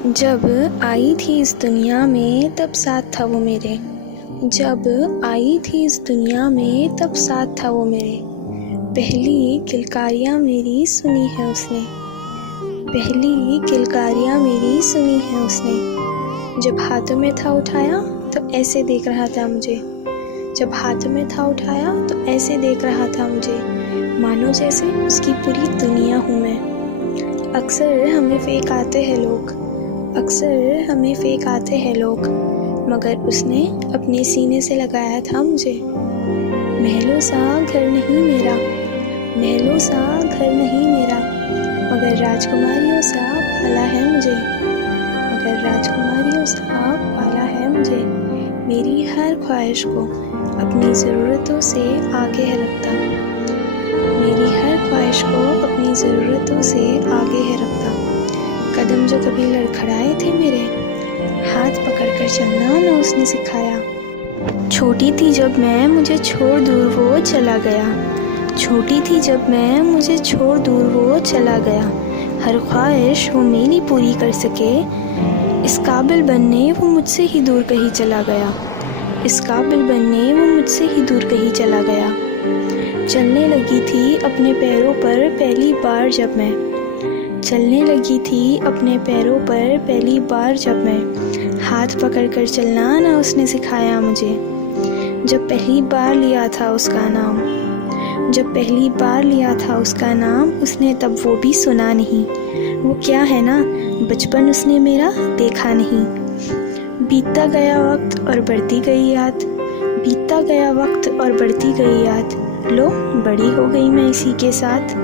जब आई थी इस दुनिया में तब साथ था वो मेरे। जब आई थी इस दुनिया में तब साथ था वो मेरे। पहली किलकारियाँ मेरी सुनी है उसने। पहली किलकारियाँ मेरी सुनी है उसने। जब हाथों में था उठाया तो ऐसे देख रहा था मुझे। जब हाथों में था उठाया तो ऐसे देख रहा था मुझे, मानो जैसे उसकी पूरी दुनिया हूँ मैं। अक्सर हमें फेंक आते हैं लोग, अक्सर हमें फेंक आते हैं लोग, मगर उसने अपने सीने से लगाया था मुझे। महलों सा घर नहीं मेरा, महलों सा घर नहीं मेरा, मगर राजकुमारियों सा पाला है मुझे, मगर राजकुमारियों सा पाला है मुझे। मेरी हर ख्वाहिश को अपनी ज़रूरतों से आगे है रखता, मेरी हर ख्वाहिश को अपनी ज़रूरतों से आगे है रखता। कदम जो कभी लड़खड़ाए थे मेरे, हाथ पकड़कर चलना न उसने सिखाया। छोटी थी जब मैं, मुझे छोड़ दूर वो चला गया। छोटी थी जब मैं, मुझे छोड़ दूर वो चला गया। हर ख्वाहिश वो मेरी पूरी कर सके, इस काबिल बनने वो मुझसे ही दूर कहीं चला गया। इस काबिल बनने वो मुझसे ही दूर कहीं चला गया। चलने लगी थी अपने पैरों पर पहली बार जब मैं, चलने लगी थी अपने पैरों पर पहली बार जब मैं। हाथ पकड़कर चलना ना उसने सिखाया मुझे। जब पहली बार लिया था उसका नाम, जब पहली बार लिया था उसका नाम, उसने तब वो भी सुना नहीं। वो क्या है ना, बचपन उसने मेरा देखा नहीं। बीतता गया वक्त और बढ़ती गई याद, बीतता गया वक्त और बढ़ती गई याद। लो बड़ी हो गई मैं इसी के साथ।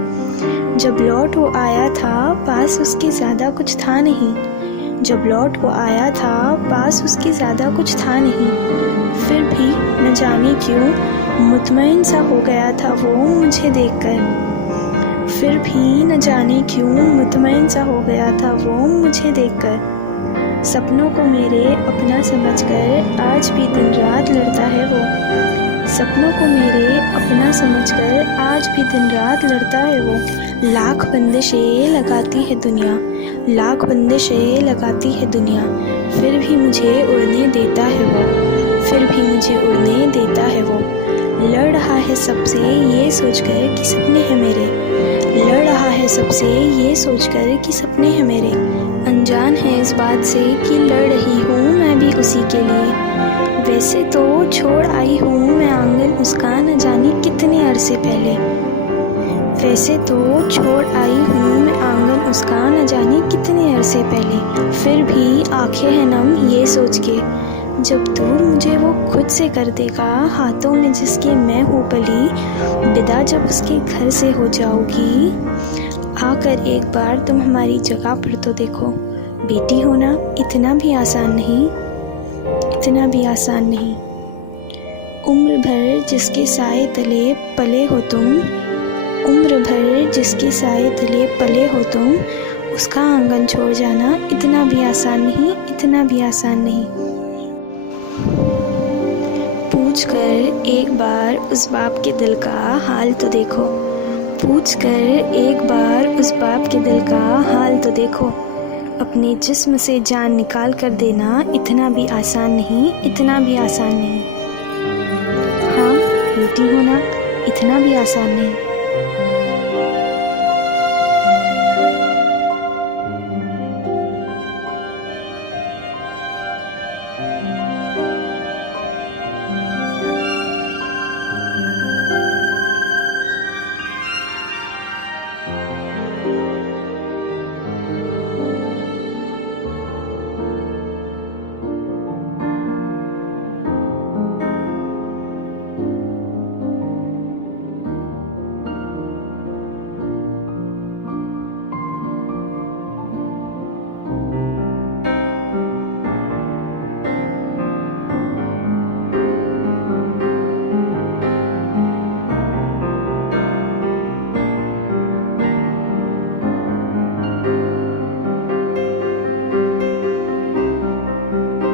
जब लौट वो आया था पास उसके ज़्यादा कुछ था नहीं। जब लौट वो आया था पास उसके ज़्यादा कुछ था नहीं। फिर भी न जाने क्यों मुतमईन सा हो गया था वो मुझे देखकर। फिर भी न जाने क्यों मुतमईन सा हो गया था वो मुझे देखकर। सपनों को मेरे अपना समझकर आज भी दिन रात लड़ता है वो। सपनों को मेरे अपना समझकर आज भी दिन रात लड़ता है वो। लाख बंदिशें लगाती है दुनिया, लाख बंदिशें लगाती है दुनिया, फिर भी मुझे उड़ने देता है वो, फिर भी मुझे उड़ने देता है वो। लड़ रहा है सबसे ये सोचकर कि सपने हैं मेरे, लड़ रहा है सबसे ये सोचकर कि सपने हैं मेरे। अनजान है इस बात से कि लड़ रही हूँ मैं भी उसी के लिए। वैसे तो छोड़ आई हूँ मैं आंगन उसका न जाने कितने अरसे पहले। वैसे तो छोड़ आई हूँ मैं आंगन उसका न जाने कितने अरसे पहले। फिर भी आंखें हैं नम ये सोच के, जब दूर मुझे वो खुद से कर देगा हाथों में जिसके मैं हूँ पली। विदा जब उसके घर से हो जाओगी, आकर एक बार तुम हमारी जगह पर तो देखो। बेटी होना इतना भी आसान नहीं, इतना भी आसान नहीं। उम्र भर जिसके साए तले पले हो तुम, उम्र भर जिसके साए तले पले हो तुम, उसका आंगन छोड़ जाना इतना भी आसान नहीं, इतना भी आसान नहीं। पूछ कर एक बार उस बाप के दिल का हाल तो देखो, पूछ कर एक बार उस बाप के दिल का हाल तो देखो। अपने जिस्म से जान निकाल कर देना इतना भी आसान नहीं, इतना भी आसान नहीं। हाँ, बेटी होना इतना भी आसान नहीं।